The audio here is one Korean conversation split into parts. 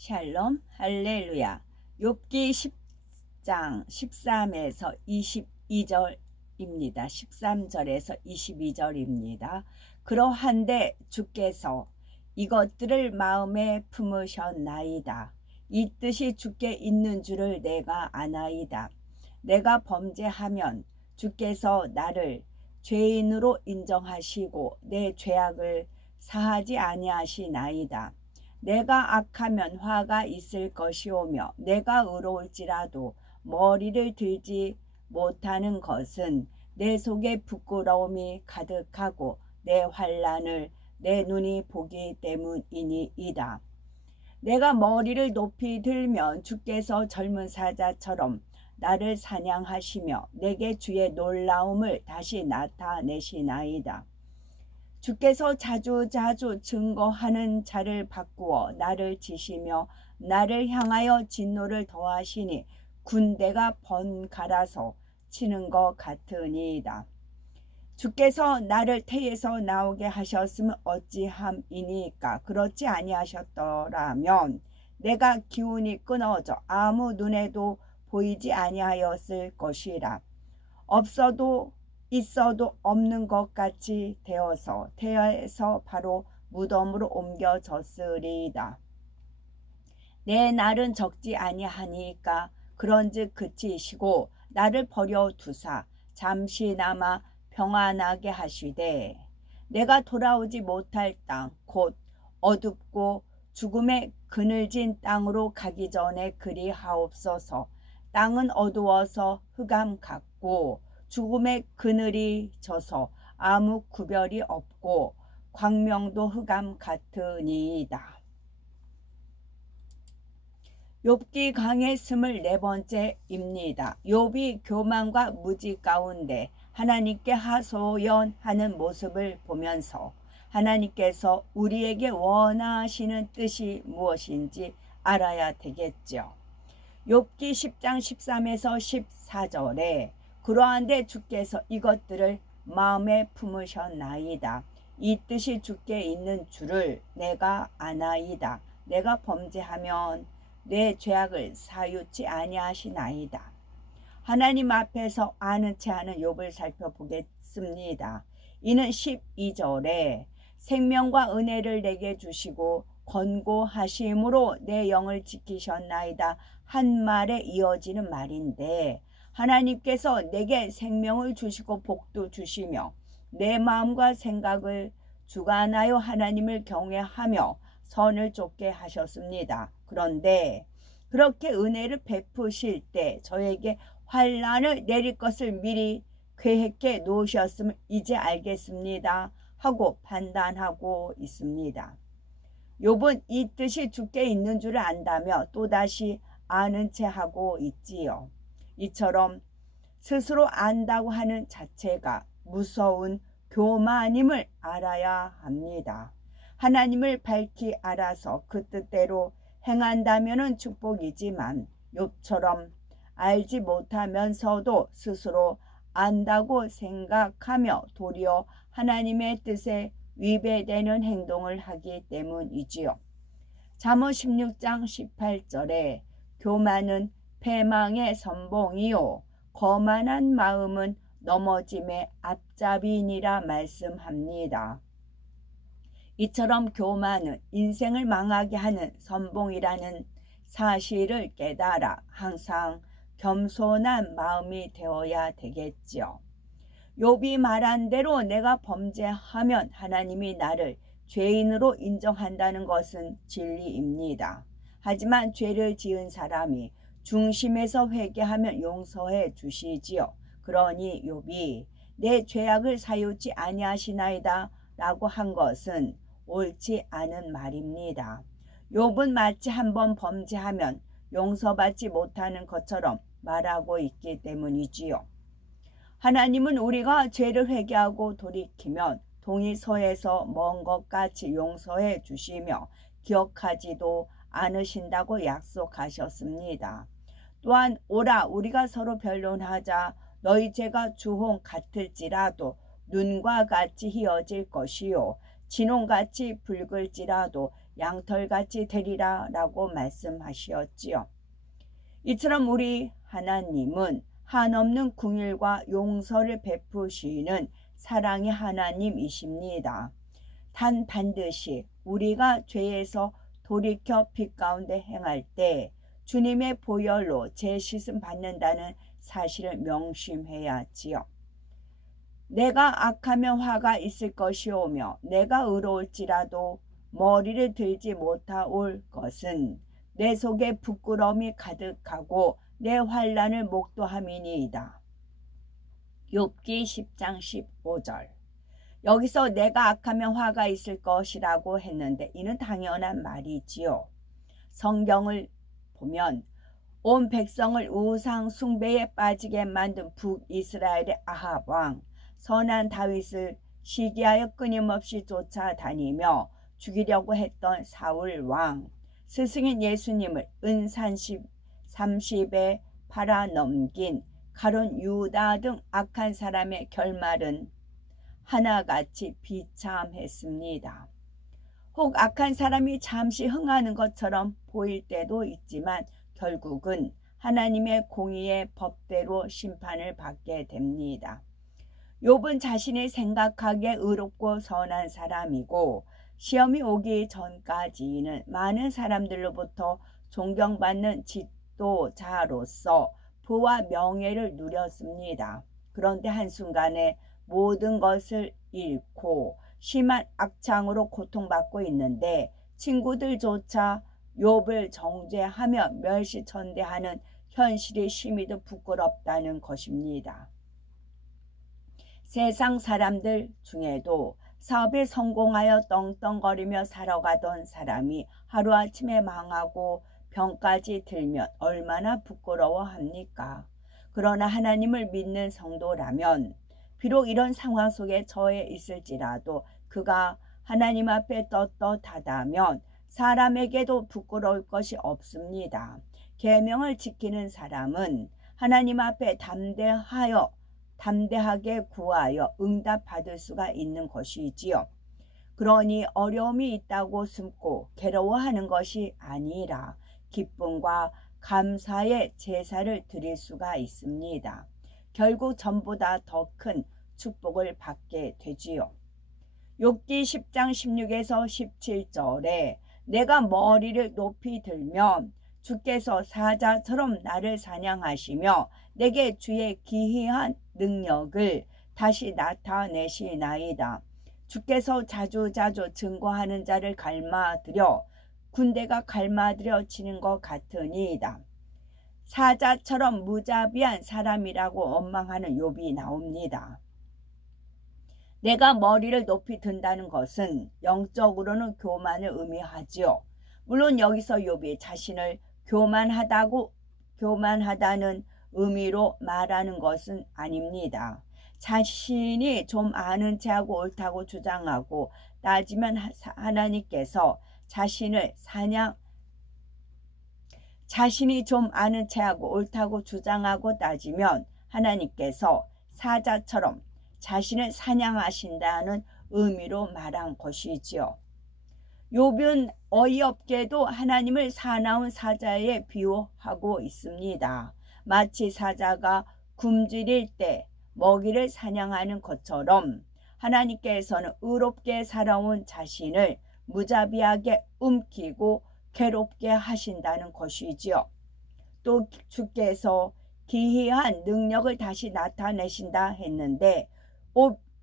샬롬 할렐루야. 욥기 10장 13에서 22절입니다. 13절에서 22절입니다. 그러한데 주께서 이것들을 마음에 품으셨나이다. 이 뜻이 주께 있는 줄을 내가 아나이다. 내가 범죄하면 주께서 나를 죄인으로 인정하시고 내 죄악을 사하지 아니하시나이다. 내가 악하면 화가 있을 것이오며 내가 의로울지라도 머리를 들지 못하는 것은 내 속에 부끄러움이 가득하고 내 환난을 내 눈이 보기 때문이니이다. 내가 머리를 높이 들면 주께서 젊은 사자처럼 나를 사냥하시며 내게 주의 놀라움을 다시 나타내시나이다. 주께서 자주자주 증거하는 자를 바꾸어 나를 치시며 나를 향하여 진노를 더하시니 군대가 번갈아서 치는 것 같으니이다. 주께서 나를 태에서 나오게 하셨으면 어찌함이니까. 그렇지 아니하셨더라면 내가 기운이 끊어져 아무 눈에도 보이지 아니하였을 것이라. 없어도 있어도 없는 것 같이 되어서 태에서 바로 무덤으로 옮겨졌으리이다. 내 날은 적지 아니하니까 그런즉 그치시고 나를 버려 두사 잠시나마 평안하게 하시되 내가 돌아오지 못할 땅 곧 어둡고 죽음의 그늘진 땅으로 가기 전에 그리하옵소서. 땅은 어두워서 흑암 같고 죽음의 그늘이 져서 아무 구별이 없고 광명도 흑암 같으니이다. 욥기 강의 24번째입니다. 욥이 교만과 무지 가운데 하나님께 하소연하는 모습을 보면서 하나님께서 우리에게 원하시는 뜻이 무엇인지 알아야 되겠죠. 욥기 10장 13에서 14절에 그러한데 주께서 이것들을 마음에 품으셨나이다. 이 뜻이 주께 있는 줄을 내가 아나이다. 내가 범죄하면 내 죄악을 사유치 아니하시나이다. 하나님 앞에서 아는 체 하는 욥을 살펴보겠습니다. 이는 12절에 생명과 은혜를 내게 주시고 권고하심으로 내 영을 지키셨나이다 한 말에 이어지는 말인데, 하나님께서 내게 생명을 주시고 복도 주시며 내 마음과 생각을 주관하여 하나님을 경외하며 선을 쫓게 하셨습니다. 그런데 그렇게 은혜를 베푸실 때 저에게 환난을 내릴 것을 미리 계획해 놓으셨음을 이제 알겠습니다 하고 판단하고 있습니다. 욥은 이 뜻이 주께 있는 줄을 안다며 또다시 아는 체 하고 있지요. 이처럼 스스로 안다고 하는 자체가 무서운 교만임을 알아야 합니다. 하나님을 밝히 알아서 그 뜻대로 행한다면 축복이지만 욥처럼 알지 못하면서도 스스로 안다고 생각하며 도리어 하나님의 뜻에 위배되는 행동을 하기 때문이지요. 잠언 16장 18절에 교만은 패망의 선봉이요 거만한 마음은 넘어짐의 앞잡이니라 말씀합니다. 이처럼 교만은 인생을 망하게 하는 선봉이라는 사실을 깨달아 항상 겸손한 마음이 되어야 되겠죠. 욥이 말한 대로 내가 범죄하면 하나님이 나를 죄인으로 인정한다는 것은 진리입니다. 하지만 죄를 지은 사람이 중심에서 회개하면 용서해 주시지요. 그러니 욥이 내 죄악을 사유치 아니하시나이다 라고 한 것은 옳지 않은 말입니다. 욥은 마치 한번 범죄하면 용서받지 못하는 것처럼 말하고 있기 때문이지요. 하나님은 우리가 죄를 회개하고 돌이키면 동이서에서 먼 것 같이 용서해 주시며 기억하지도 않으신다고 약속하셨습니다. 또한 오라 우리가 서로 변론하자 너희 죄가 주홍 같을지라도 눈과 같이 희어질 것이요 진홍같이 붉을지라도 양털같이 되리라 라고 말씀하시었지요. 이처럼 우리 하나님은 한없는 긍휼과 용서를 베푸시는 사랑의 하나님이십니다. 단 반드시 우리가 죄에서 돌이켜 빛 가운데 행할 때 주님의 보혈로 재씻음 받는다는 사실을 명심해야지요. 내가 악하면 화가 있을 것이오며 내가 의로울지라도 머리를 들지 못하올 것은 내 속에 부끄러움이 가득하고 내 환난을 목도함이니이다. 욥기 10장 15절. 여기서 내가 악하면 화가 있을 것이라고 했는데 이는 당연한 말이지요. 성경을 보면 온 백성을 우상 숭배에 빠지게 만든 북이스라엘의 아합 왕, 선한 다윗을 시기하여 끊임없이 쫓아다니며 죽이려고 했던 사울 왕, 스승인 예수님을 은산 30에 팔아넘긴 가룟 유다 등 악한 사람의 결말은 하나같이 비참했습니다. 혹 악한 사람이 잠시 흥하는 것처럼 보일 때도 있지만 결국은 하나님의 공의의 법대로 심판을 받게 됩니다. 욥은 자신이 생각하기에 의롭고 선한 사람이고 시험이 오기 전까지는 많은 사람들로부터 존경받는 지도자로서 부와 명예를 누렸습니다. 그런데 한순간에 모든 것을 잃고 심한 악창으로 고통받고 있는데 친구들조차 욥을 정죄하며 멸시천대하는 현실이 심히도 부끄럽다는 것입니다. 세상 사람들 중에도 사업에 성공하여 떵떵거리며 살아가던 사람이 하루아침에 망하고 병까지 들면 얼마나 부끄러워합니까? 그러나 하나님을 믿는 성도라면 비록 이런 상황 속에 처해 있을지라도 그가 하나님 앞에 떳떳하다면 사람에게도 부끄러울 것이 없습니다. 계명을 지키는 사람은 하나님 앞에 담대하게 구하여 응답받을 수가 있는 것이지요. 그러니 어려움이 있다고 숨고 괴로워하는 것이 아니라 기쁨과 감사의 제사를 드릴 수가 있습니다. 결국 전보다 더 큰 축복을 받게 되지요. 욥기 10장 16에서 17절에 내가 머리를 높이 들면 주께서 사자처럼 나를 사냥하시며 내게 주의 기이한 능력을 다시 나타내시나이다. 주께서 자주자주 증거하는 자를 갈마들여 군대가 갈마들여 치는 것 같으니이다. 사자처럼 무자비한 사람이라고 원망하는 욥이 나옵니다. 내가 머리를 높이 든다는 것은 영적으로는 교만을 의미하지요. 물론 여기서 욥이 자신을 교만하다는 의미로 말하는 것은 아닙니다. 자신이 좀 아는 체하고 옳다고 주장하고 따지면 하나님께서 자신이 좀 아는 체하고 옳다고 주장하고 따지면 하나님께서 사자처럼 자신을 사냥하신다는 의미로 말한 것이지요. 욥은 어이없게도 하나님을 사나운 사자에 비유하고 있습니다. 마치 사자가 굶주릴 때 먹이를 사냥하는 것처럼 하나님께서는 의롭게 살아온 자신을 무자비하게 움키고 괴롭게 하신다는 것이지요. 또 주께서 기이한 능력을 다시 나타내신다 했는데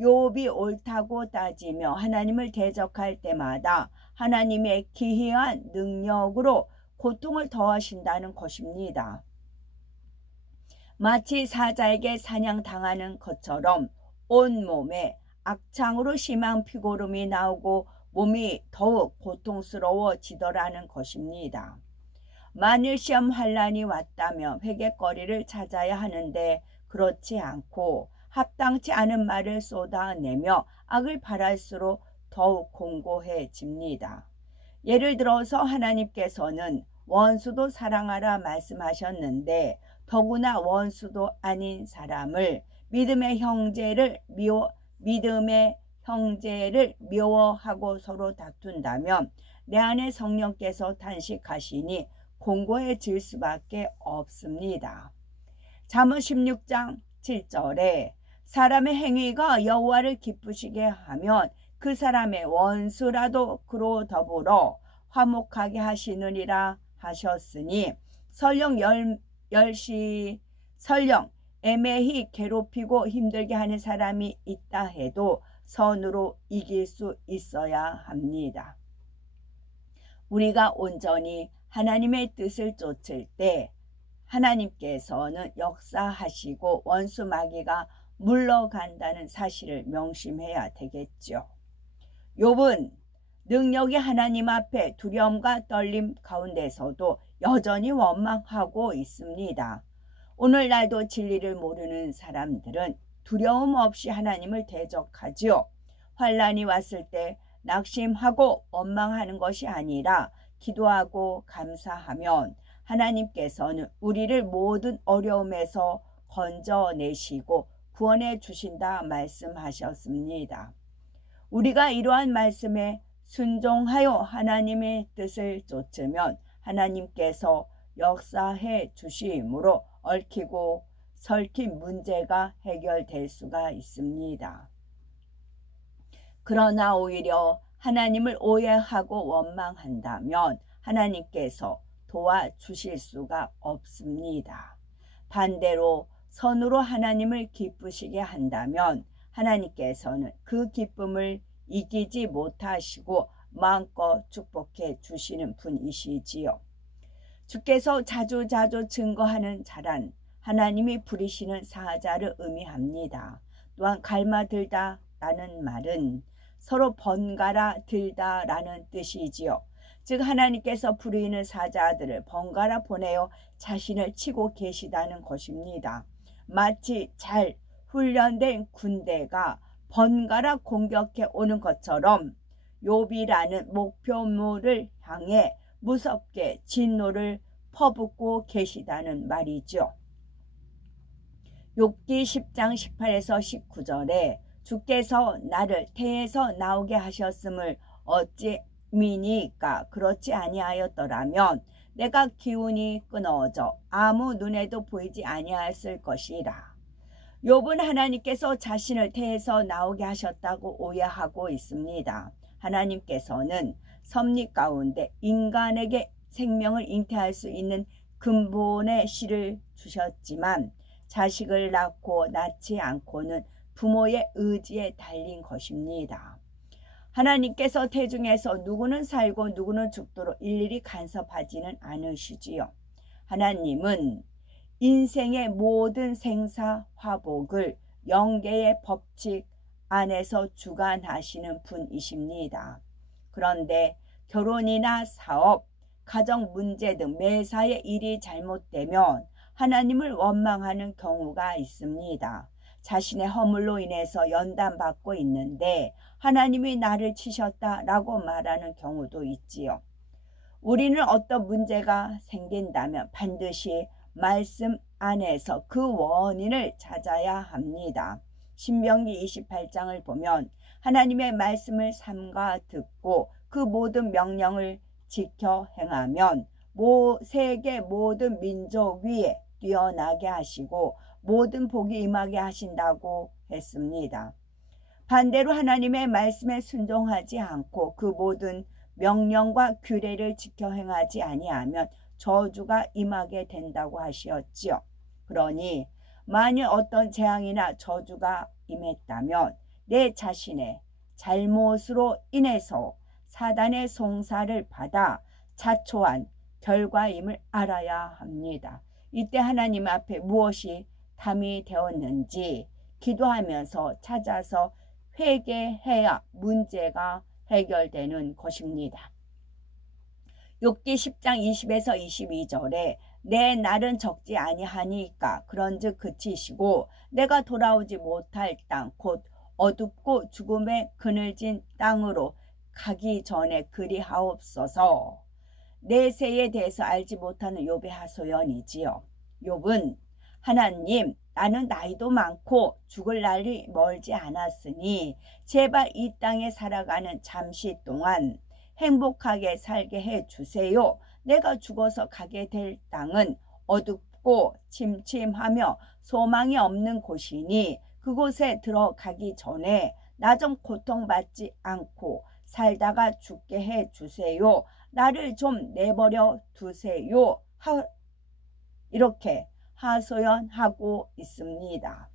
욥이 옳다고 따지며 하나님을 대적할 때마다 하나님의 기이한 능력으로 고통을 더하신다는 것입니다. 마치 사자에게 사냥당하는 것처럼 온몸에 악창으로 심한 피고름이 나오고 몸이 더욱 고통스러워지더라는 것입니다. 만일 시험 환난이 왔다면 회개거리를 찾아야 하는데 그렇지 않고 합당치 않은 말을 쏟아내며 악을 바랄수록 더욱 공고해집니다. 예를 들어서 하나님께서는 원수도 사랑하라 말씀하셨는데 더구나 원수도 아닌 사람을 믿음의 형제를 미워하고 서로 다툰다면 내 안에 성령께서 탄식하시니 공고해질 수밖에 없습니다. 잠언 16장 7절에 사람의 행위가 여호와를 기쁘시게 하면 그 사람의 원수라도 그로 더불어 화목하게 하시느니라 하셨으니 설령 애매히 괴롭히고 힘들게 하는 사람이 있다 해도 선으로 이길 수 있어야 합니다. 우리가 온전히 하나님의 뜻을 쫓을 때 하나님께서는 역사하시고 원수 마귀가 물러간다는 사실을 명심해야 되겠죠. 욥은 능력이 하나님 앞에 두려움과 떨림 가운데서도 여전히 원망하고 있습니다. 오늘날도 진리를 모르는 사람들은 두려움 없이 하나님을 대적하지요. 환난이 왔을 때 낙심하고 원망하는 것이 아니라 기도하고 감사하면 하나님께서는 우리를 모든 어려움에서 건져내시고 구원해 주신다 말씀하셨습니다. 우리가 이러한 말씀에 순종하여 하나님의 뜻을 쫓으면 하나님께서 역사해 주심으로 얽히고 설킨 문제가 해결될 수가 있습니다. 그러나 오히려 하나님을 오해하고 원망한다면 하나님께서 도와주실 수가 없습니다. 반대로 선으로 하나님을 기쁘시게 한다면 하나님께서는 그 기쁨을 이기지 못하시고 마음껏 축복해 주시는 분이시지요. 주께서 자주자주 증거하는 자란 하나님이 부리시는 사자를 의미합니다. 또한 갈마들다 라는 말은 서로 번갈아 들다 라는 뜻이지요. 즉 하나님께서 부리는 사자들을 번갈아 보내어 자신을 치고 계시다는 것입니다. 마치 잘 훈련된 군대가 번갈아 공격해 오는 것처럼 욥이라는 목표물을 향해 무섭게 진노를 퍼붓고 계시다는 말이죠. 욥기 10장 18에서 19절에 주께서 나를 태에서 나오게 하셨음을 어찌 미니까 그렇지 아니하였더라면 내가 기운이 끊어져 아무 눈에도 보이지 아니하였을 것이라. 욥은 하나님께서 자신을 태에서 나오게 하셨다고 오해하고 있습니다. 하나님께서는 섭리 가운데 인간에게 생명을 잉태할 수 있는 근본의 씨를 주셨지만 자식을 낳지 않고는 부모의 의지에 달린 것입니다. 하나님께서 태중에서 누구는 살고 누구는 죽도록 일일이 간섭하지는 않으시지요. 하나님은 인생의 모든 생사 화복을 영계의 법칙 안에서 주관하시는 분이십니다. 그런데 결혼이나 사업, 가정 문제 등 매사의 일이 잘못되면 하나님을 원망하는 경우가 있습니다. 자신의 허물로 인해서 연단받고 있는데 하나님이 나를 치셨다라고 말하는 경우도 있지요. 우리는 어떤 문제가 생긴다면 반드시 말씀 안에서 그 원인을 찾아야 합니다. 신명기 28장을 보면 하나님의 말씀을 삼가 듣고 그 모든 명령을 지켜 행하면 세계 모든 민족 위에 뛰어나게 하시고 모든 복이 임하게 하신다고 했습니다. 반대로 하나님의 말씀에 순종하지 않고 그 모든 명령과 규례를 지켜 행하지 아니하면 저주가 임하게 된다고 하시었지요. 그러니 만일 어떤 재앙이나 저주가 임했다면 내 자신의 잘못으로 인해서 사단의 송사를 받아 자초한 결과임을 알아야 합니다. 이때 하나님 앞에 무엇이 담이 되었는지 기도하면서 찾아서 회개해야 문제가 해결되는 것입니다. 욥기 10장 20에서 22절에 내 날은 적지 아니하니까 그런즉 그치시고 내가 돌아오지 못할 땅 곧 어둡고 죽음의 그늘진 땅으로 가기 전에 그리하옵소서. 내세에 대해서 알지 못하는 욥의 하소연이지요. 욥은 하나님, 나는 나이도 많고 죽을 날이 멀지 않았으니 제발 이 땅에 살아가는 잠시 동안 행복하게 살게 해 주세요. 내가 죽어서 가게 될 땅은 어둡고 침침하며 소망이 없는 곳이니 그곳에 들어가기 전에 나 좀 고통받지 않고 살다가 죽게 해 주세요. 나를 좀 내버려 두세요. 이렇게 하소연하고 있습니다.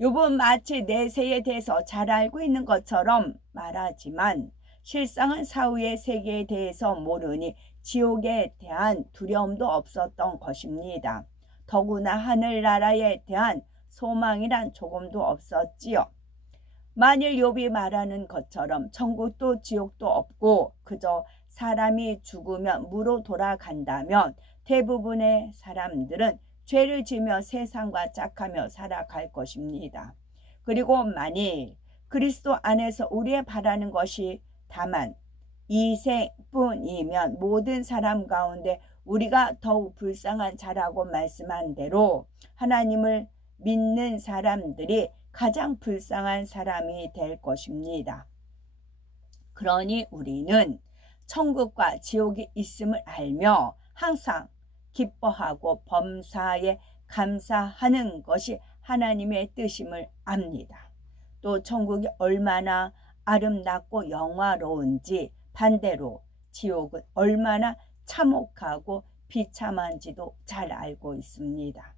욥은 마치 내세에 대해서 잘 알고 있는 것처럼 말하지만 실상은 사후의 세계에 대해서 모르니 지옥에 대한 두려움도 없었던 것입니다. 더구나 하늘나라에 대한 소망이란 조금도 없었지요. 만일 욥이 말하는 것처럼 천국도 지옥도 없고 그저 사람이 죽으면 무로 돌아간다면 대부분의 사람들은 죄를 지며 세상과 짝하며 살아갈 것입니다. 그리고 만일 그리스도 안에서 우리의 바라는 것이 다만 이 생뿐이면 모든 사람 가운데 우리가 더욱 불쌍한 자라고 말씀한 대로 하나님을 믿는 사람들이 가장 불쌍한 사람이 될 것입니다. 그러니 우리는 천국과 지옥이 있음을 알며 항상 기뻐하고 범사에 감사하는 것이 하나님의 뜻임을 압니다. 또 천국이 얼마나 아름답고 영화로운지 반대로 지옥은 얼마나 참혹하고 비참한지도 잘 알고 있습니다.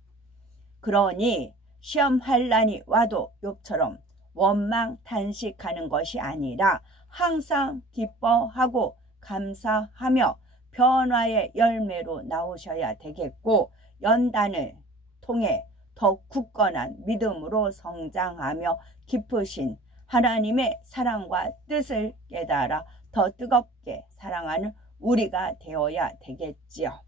그러니 시험 환난이 와도 욥처럼 원망 탄식하는 것이 아니라 항상 기뻐하고 감사하며 변화의 열매로 나오셔야 되겠고 연단을 통해 더 굳건한 믿음으로 성장하며 깊으신 하나님의 사랑과 뜻을 깨달아 더 뜨겁게 사랑하는 우리가 되어야 되겠지요.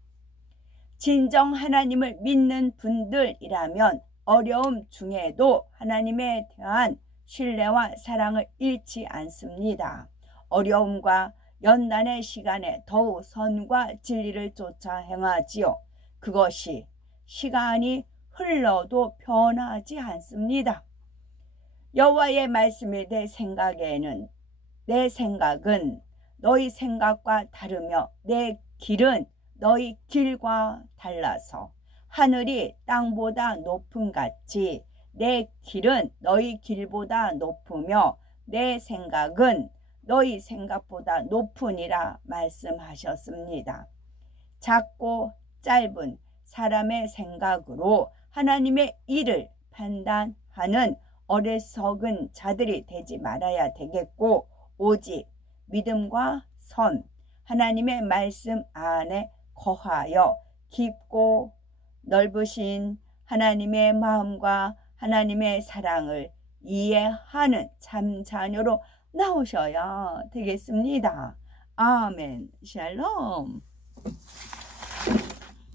진정 하나님을 믿는 분들이라면 어려움 중에도 하나님에 대한 신뢰와 사랑을 잃지 않습니다. 어려움과 연단의 시간에 더욱 선과 진리를 쫓아 행하지요. 그것이 시간이 흘러도 변하지 않습니다. 여호와의 말씀이 내 생각은 너희 생각과 다르며 내 길은 너희 길과 달라서 하늘이 땅보다 높음같이 내 길은 너희 길보다 높으며 내 생각은 너희 생각보다 높으니라 말씀하셨습니다. 작고 짧은 사람의 생각으로 하나님의 일을 판단하는 어리석은 자들이 되지 말아야 되겠고 오직 믿음과 선, 하나님의 말씀 안에 거하여 깊고 넓으신 하나님의 마음과 하나님의 사랑을 이해하는 참 자녀로 나오셔야 되겠습니다. 아멘. 샬롬.